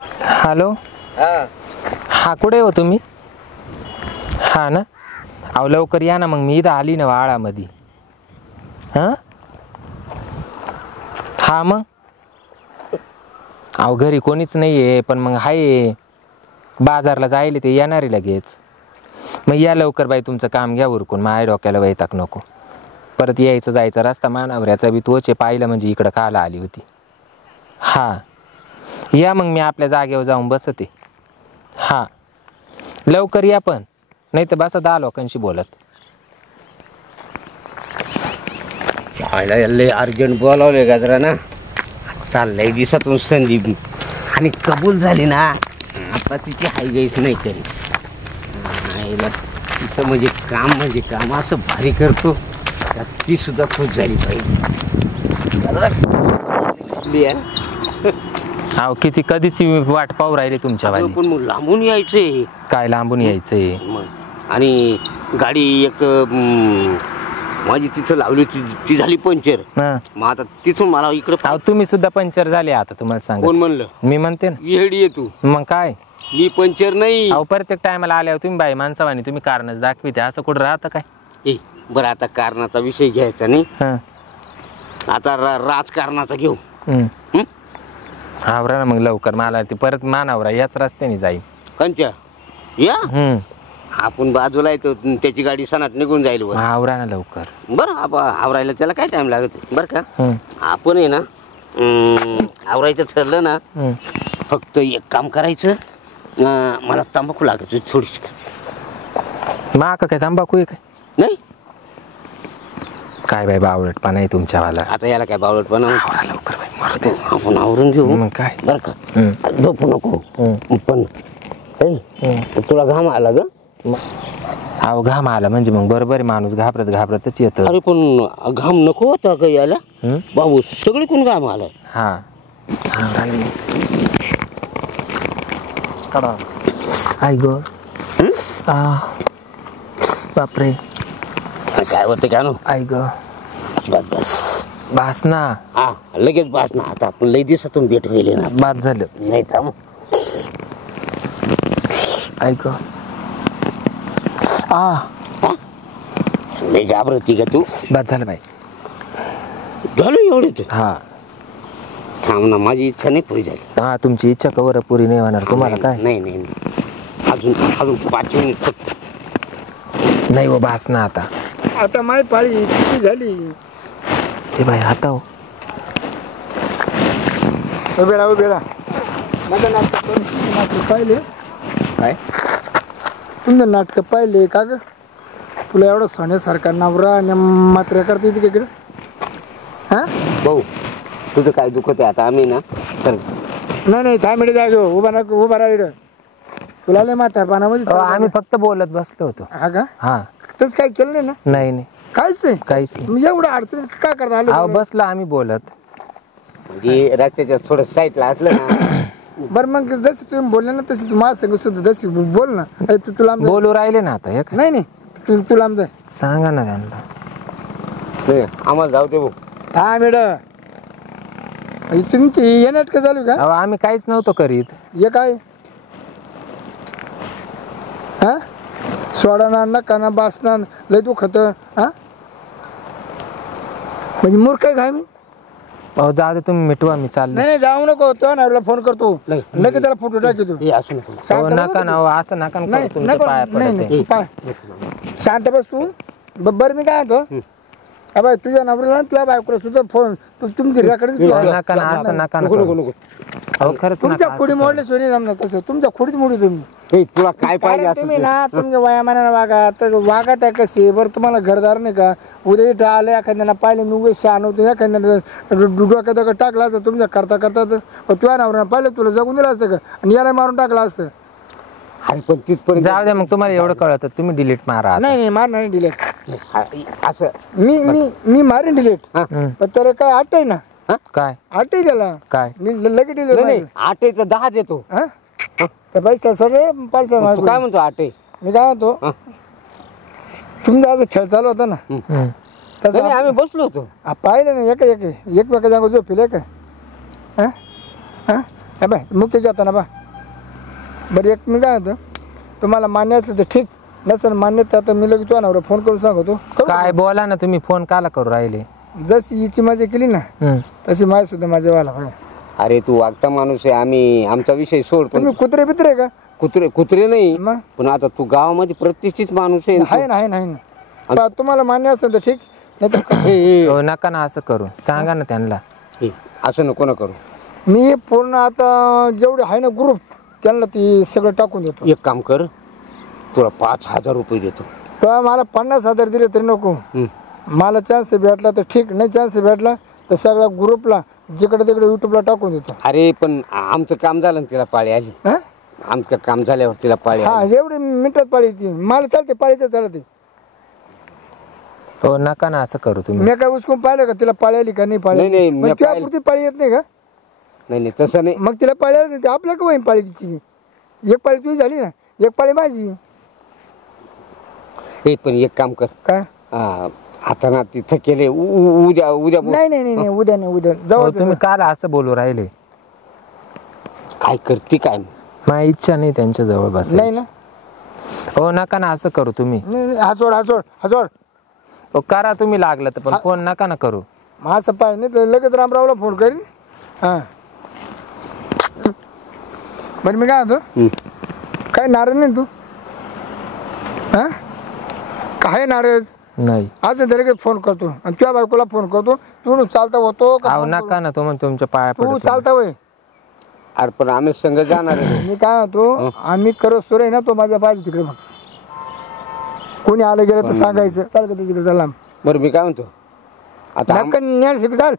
Hello हा कुठे हो तुम्ही? हा ना, अहो लवकर या ना, मग मी इथं आली ना वाळामध्ये. हां हा मग अहो घरी कोणीच नाही आहे, पण मग हाय बाजारला जायले ते येणार आहे लगेच. मग या लवकर बाई, तुमचं काम घ्या उरकून, माझ्या डोक्याला वैताग नको. परत यायचं जायचं रस्ता मानावऱ्याचा बी तोच आहे, पाहिलं म्हणजे इकडं काला आली होती. हा या मग, मी आपल्या जागेवर जाऊन बसते. हा लवकर या, पण नाही तर बसा 10 लोकांशी बोलत. लय अर्जंट बोलावले गजरा ना, चाललंय दिवसातून संधी आणि कबूल झाली ना, आता तिची हायगाईच नाही करी. तिचं म्हणजे काम असं भारी करतो, ती सुद्धा खुश झाली पाहिजे. अहो किती कधीची वाट पाहू राहिली तुमच्या वाली. पण मग लांबून यायचंय. काय लांबून यायचंय? आणि गाडी एक माझी तिथं लावली होती, ती झाली पंक्चर. मग आता तिथून मला इकडं. तुम्ही सुद्धा पंक्चर झाले आता, तुम्हाला सांग. कोण म्हणलं? मी म्हणते ना. येडी आहे तू. मग काय, मी पंक्चर नाही. अहो प्रत्येक टायमाला आल्यावर तुम्ही बाई माणसावानी तुम्ही कारणच दाखविते, असं कुठं राहतं काय? बरं आता कारणाचा विषय घ्यायचा नाही, आता राजकारणाचा घेऊ. आवरा ना मग लवकर, मला ते परत मानावरा याच रस्त्याने जाईल. कंच्या या आपण बाजूला येतो, त्याची गाडी सणात निघून जाईल. आवरा ना लवकर. बरं आवरायला त्याला काय टाइम लागत बरं का. आपण आहे ना आवरायचं ठरलं ना, फक्त एक काम करायचं, मला तंबाखू लागत थोडीशी. माका काय तंबाखू आहे काय? नाही काय बाई बावळटपणा आहे तुमच्यावाला. आता याला काय बावळटपणा? लवकर बाई, आपण आवरून घेऊ. मग काय बरं का, झोपू नको. पण तुला घाम आला ग? अहो घाम आला म्हणजे मग बरोबर माणूस घाबरतच येतं. अरे पण घाम नको होता का याला बाबू? सगळे कोण घाम आला. हा आई गो बापरे, काय होतं का नो? आई ग बास ना. हा लगेच बास ना. आता आपण लई दिवसातून भेट होईल ना. बाद झालं. नाही थांब. आई ग लई घाबरती का तू? बाद झालं बाई. झालं एवढे तू? हा थांब ना, माझी इच्छा नाही पुरी झाली. हा तुमची इच्छा कवर पुरी नाही होणार तुम्हाला. काय नाही अजून 5 मिनिट नाही हो, बास ना. आता माय पाळी किती झाली ते बाई. आता हो उभेरा माझं नाटक पाहिले काय? तुमचं नाटक पाहिले का ग? तुला एवढं सोन्यासारखा नवरा आणि मात्र करता येते इकडे? हा भाऊ तुझं काय दुखत आहे आता? आम्ही ना चल. नाही थांबडे जागे उभा राहा इकडं. तुला लय म्हातारपणामध्ये आम्ही फक्त बोलत बसलो होतो. हा का? हा तसं काही केलं नाही ना? नाही काहीच नाही. नाही एवढं अडचण काय करता आलं? बसलो आम्ही बोलत. म्हणजे रस्त्याच्या थोडं साईडला असलं ना. बरं मग जसं तुम्ही बोलले ना तशी तुम्हाला सांग सुद्धा जशी बोल ना. तुला बोलू राहिले ना आता. नाही तुला आमचं सांगा ना त्यांना. आम्हाला जाऊ दे भाऊ. हा मॅडम, तुमची हे नाटक चालू का? आम्ही काहीच नव्हतो करीत. हे काय हा सोडा ना काना बासना लय दुखत. हा म्हणजे मूर्ख आहे का मी? जाऊ दे तुम्ही मिटवा, मी चाललो. नाही जाऊ नको. तो ना फोन करतो लगेच त्याला फोटो टाकतो. नका ना असं नका ना करू, तुमच्या पाया पडते. शांत बस तू. बरं मी काय म्हणतो, बाय तुझ्या नवऱ्याला तुझ्या बायकोला सुद्धा फोन तुमची रेकॉर्डिंग नका ना असं नका नको. खरंच तुमच्या खुडी मोडले सोनी जमणार तसं. तुमच्या खुडीच मोडी तुम्ही. तुला काय पाहिजे तुम्ही ना तुमच्या वयामानाने वागा. तर वागत आहे कसे? बरं तुम्हाला घरदार नाही का? उद्या इथं आलं एखाद्याला पाहिलं मी उगे शहाण होतो, एखाद्याला डोक्यात टाकला असतं तुमच्या करता तुझ्या नवऱ्यानं पाहिलं तुला जगून दिलं असतं का? आणि याला मारून टाकलं असतं. पण तिथपर्यंत जाऊ द्या. मग तुम्हाला एवढं कळत तुम्ही डिलीट मारा. नाही मार नाही डिलीट. असं मी मारीन डिलीट. पण त्याला काय आठ आहे ना? काय आठ आहे त्याला? काय मी लगेच डिलीट. 8 तर 10 येतो. पैसा सोडे पैसा. काय म्हणतो 8? मी काय म्हणतो, तुमचा आज खेळ चालू होता ना तसं आम्ही बसलो होतो. पाहिलं ना एकमेका जागो झोपिले का? हे बाय मुख्य घेता ना बा. बरं एक मी काय होतं तुम्हाला मान्य असलं तर ठीक, नसेल मान्य तर आता मी लगेच तुझ्या नवऱ्याला फोन करून सांगतो. काय बोला ना तुम्ही, फोन काला करू राहिले? जशी हिची मजा केली ना तशी माझी सुद्धा मजा व्हायला पाहिजे. अरे तू वागता माणूस आहे, आम्ही आमचा विषय सोड. पण तुम्ही कुत्रे बित्रे का? कुत्रे नाही, मग पण आता तू गावामध्ये प्रतिष्ठित माणूस आहे. आहे ना. तुम्हाला मान्य असेल तर ठीक, नाही तर हो, नका ना असं करू, सांगा ना त्यांना. असं नको ना करू. मी पूर्ण आता जेवढे आहे ना ग्रुप त्यांना ती सगळं टाकून देतो. एक काम कर, तुला 5,000 रुपये देतो. तर मला 50,000 दिले तरी नको. मला चान्स भेटला तर ठीक, नाही चान्स भेटला तर सगळ्या ग्रुपला जिकडे तिकडे युट्यूबला टाकून देतो. अरे पण आमचं काम झालं ना, तिला पाळी आली. आमचं काम झाल्यावर तिला पाळी हा आली. एवढी मिनिटात पाळी ती मला चालते, पाळीचं चालते. हो नका ना असं करू तुम्ही. मी काय उचकून पाहिलं का तिला पाळी आली का नाही पाळी? नाही, मी तुझ्या पुरती पाळी येत नाही का? नाही तसं नाही. मग तिला पाळी आली आपल्या का होईन पाळी तिची? एक पाळी तुझी झाली ना, एक पाळी माझी. हे पण एक काम कर, काय आता ना तिथं केले उद्या बोल. नाही उद्या नाही, उद्या हो, जाऊ. तुम्ही काल असं बोलू राहिले? काय करते काय? माझी इच्छा नाही त्यांच्या जवळ बस. नाही ना. हो नका ना असं करू तुम्ही. नाही हसोड. हो करा तुम्ही लागलं तर, पण फोन नका ना करू. मग असं पाय नाही तर लगेच रामरावला फोन करीन. हां बरं मी काय होतो, काय नाराज नाही तू? हां काय नाराज नाही. असं तरी फोन करतो आणि तुझ्या बायकोला फोन करतो. तू चालता होतो का? अहो नका ना, तुम्ही तुमच्या पाया तू पडतो. चालता वय. अरे पण आम्ही संघ जाणार आहे. मी काय होतो, आम्ही करत सुरू आहे ना, तो माझ्या पाहिजे तिकडे. मग कोणी आलं गेलं तर सांगायचं चाल का तिकडे चला. बरं मी काय म्हणतो, आता चाल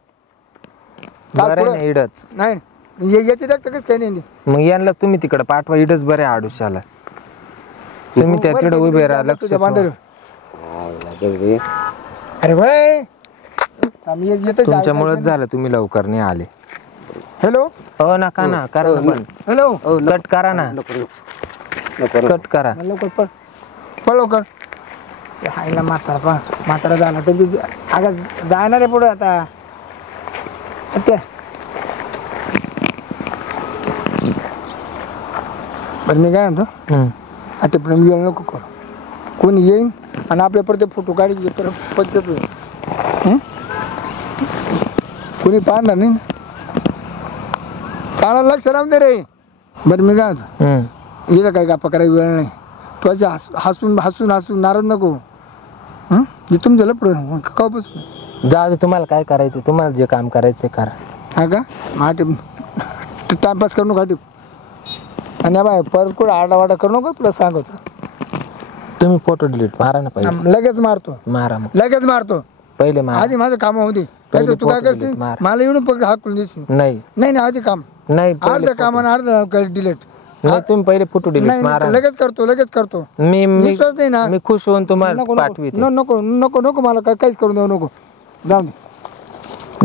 बरं नाही इडच. नाही याची कधीच काही नाही. मग यांना तुम्ही तिकडे पाठवा, इडच बरे आडुशाला. तुम्ही त्या तिकडे उभे राहा, लक्ष ठेवा. अरे भाई तुमच्यामुळेच झालं, तुम्ही लवकर नाही आले. हॅलो. हो नका ना, करा ना बंद. हॅलो. कट करा ना, कट करा. लवकर पळ लवकर. हायला म्हातारा झाला तर अगं जाणार आहे पुढे आता. बरं मी काय म्हणतो, आता पण वेळ नको करू. कोणी येईन आणि आपल्या परत फोटो काढी पद्धत होईल. कोणी पाहणार नाही ना, काळा लक्ष राहून दे रे. बरं मी काय म्हणतो, येईल काय गप्पा करायला वेळ नाही. तू असे हसून नाराज नको. जे तुमचं लपड का बसून जाऊ दे, तुम्हाला काय करायचं, तुम्हाला जे काम करायचं करा. हा का माटे टाइमपास करू नका. आणि बाय परत कुठं आडावाडा करू नका, तुला सांगतो. तुम्ही फोटो डिलीट मारा ना पहिले. लगेच मारतो, मारा मग लगेच मारतो. पहिले मारा. आधी माझं काम होऊ दे. तू काय करशील, मला येऊन फक्त हाकून देशील. नाही आधी काम नाही, अर्ध काम आणि अर्ध डिलीट. नाही तुम्ही पहिले फोटो डिलीट मारा. लगेच करतो. मी विश्वास नाही ना. मी खुश होऊन तुम्हाला पाठविते. नको मला काहीच करून देऊ नको. जाऊ दे,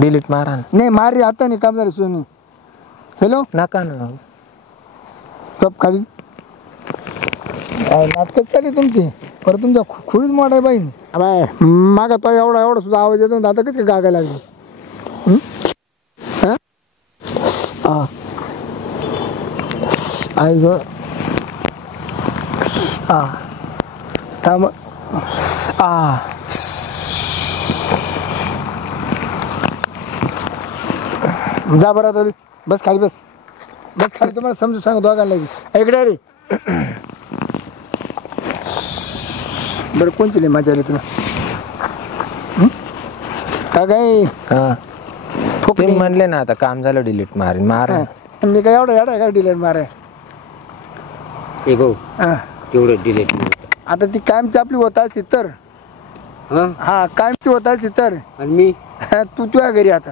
डिलीट मारा ना. नाही मारी आता नाही, काम झालं सोनी. हॅलो. नका ना, टप खाली नाटकच चालली तुमची. परत तुमच्या खुळीच मोठा आहे बाई. बाय मागा तो एवढा सुद्धा आवाज येतो. आता कसं गागायला लागली. आई ग थांब. जा बरं आता बस खाली, बस खाली. तुम्हाला समजून सांगतो दोघांना इकडे रे. बरं कोणची नाही मजा आली तुला? काय तुम्ही म्हणले ना आता काम झालं डिलीट मारेन. मारा. मी काय एवढा एवढा काय डिलीट मारे भाऊ तेवढं डिलीट. आता ती कायमची आपली होत असती तर. हा कायमची होत असती तर. आणि मी तू तुझ्या घरी आता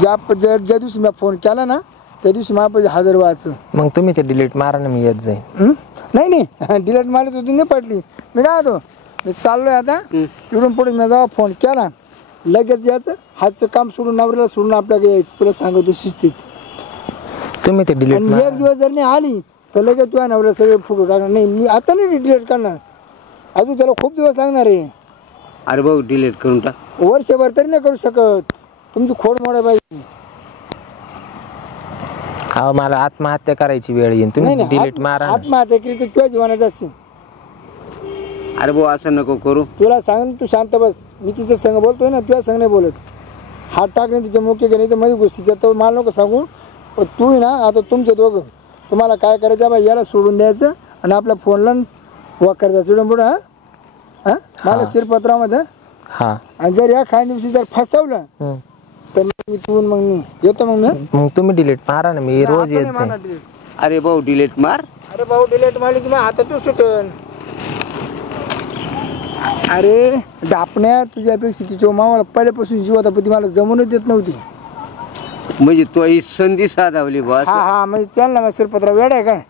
ज्या दिवशी मी फोन केला ना त्या दिवशी मला 1000 व्हायचं. मग तुम्ही ते डिलीट मारा ना, मी येत जाईन. नाही डिलीट मारली तुझी नाही पडली. मी काय होतो, मी चाललोय आता तिकडून पुढे. मी जेव्हा फोन केला लगेच यायचं, हातचं काम सोडून नवऱ्याला सोडून आपल्याकडे यायचं. तुला सांगतो शिस्तीत. तुम्ही ते डिलीट आणि एक दिवस जर नाही आली तर लगेच तुझ्या नवऱ्या सगळे फोटो टाकणार. नाही मी आता नाही डिलीट करणार, अजून त्याला खूप दिवस लागणार आहे. अरे भाऊ डिलीट करून टाक. वर्षभर तरी नाही करू शकत. तुमची खोड मोड पाहिजे. अहो मला आत्महत्या करायची वेळ येईल, तुम्ही डिलीट मारा ना. आत्महत्या केली तर तुझ्या जीवनात असते. अरे भाऊ असं नको करू. तुला सांग तू शांत बस. मी तिच्या संग बोलतोय ना, तुझ्या संग नाही बोलत. हात टाकणे तिच्या मुख्य घेणे तर मध्ये गोष्टीच्या तर मला नको सांगू. पण तू ना आता तुमचे दोघं तुम्हाला काय करायचं बा, याला सोडून द्यायचं आणि आपल्या फोनला वाकर द्यायचं चिडून पुढं. हां मला शिरपत्रामध्ये. हा आणि जर या खाण्या दिवशी जर फसवलं तर मी तू मग मी येतो. मग तुम्ही डिलीट मारा ना, मी रोज येत जाईन. अरे भाऊ डिलीट मार. अरे भाऊ डिलीट मारली तुम्ही हातातून सुटन. अरे डापण्या तुझ्यापेक्षा तिच्या मामाला पहिल्यापासून जीव होता, पण ती मला जमूनच देत नव्हती. म्हणजे तो ही संधी साधावली बस. हा म्हणजे त्यांना मग शिरपत्रा वेळ आहे काय.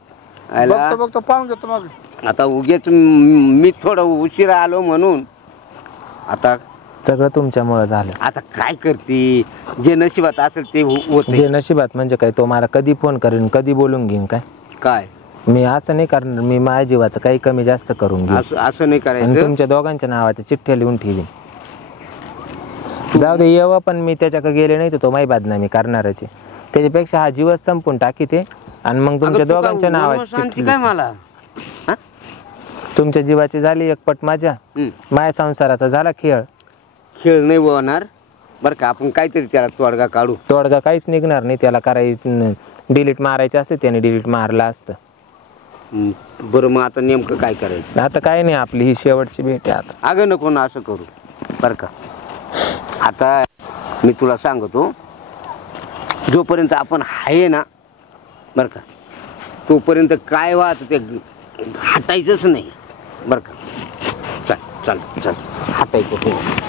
बघतो पाहून घेतो मग. आता उगेच मी थोडं उशिरा आलो म्हणून आता सगळं तुमच्यामुळं झालं. आता काय करते, जे नशिबात असेल ते होत. जे नशिबात म्हणजे काय, तो मला कधी फोन करेन कधी बोलून घेईन काय. काय मी असं नाही करणार, मी माझ्या जीवाचं काही कमी जास्त करून घेईन असं नाही आणि करायचं. तुमच्या दोघांच्या नावाच्या चिठ्ठ्या लिहून ठेवीन. जाऊ दे येवा, पण मी त्याच्याकडे गेले नाही तर तो माही बदनामी करणारच आहे. त्याच्यापेक्षा हा जीवच संपून टाकी ते आणि मग तुमच्या दोघांच्या नावाची चिठ्ठी काय मला तुमच्या जीवाची झाली एकपट, माझ्या माया संसाराचा झाला खेळ. खेळ नाही होणार बरं का. आपण काहीतरी त्याला तोडगा काढू. तोडगा काहीच निघणार नाही त्याला. करायचं डिलीट मारायचं असते त्याने डिलीट मारलं असतं. बरं मग आता नेमकं काय करायचं. आता काय नाही, आपली ही शेवटची भेट आहे आता. अगं नको ना असं करू बरं का. आता मी तुला सांगतो, जोपर्यंत आपण आहे ना बरं का, तोपर्यंत काय वाहत ते हटायचंच नाही बरं का. चल चल चल हटायचं.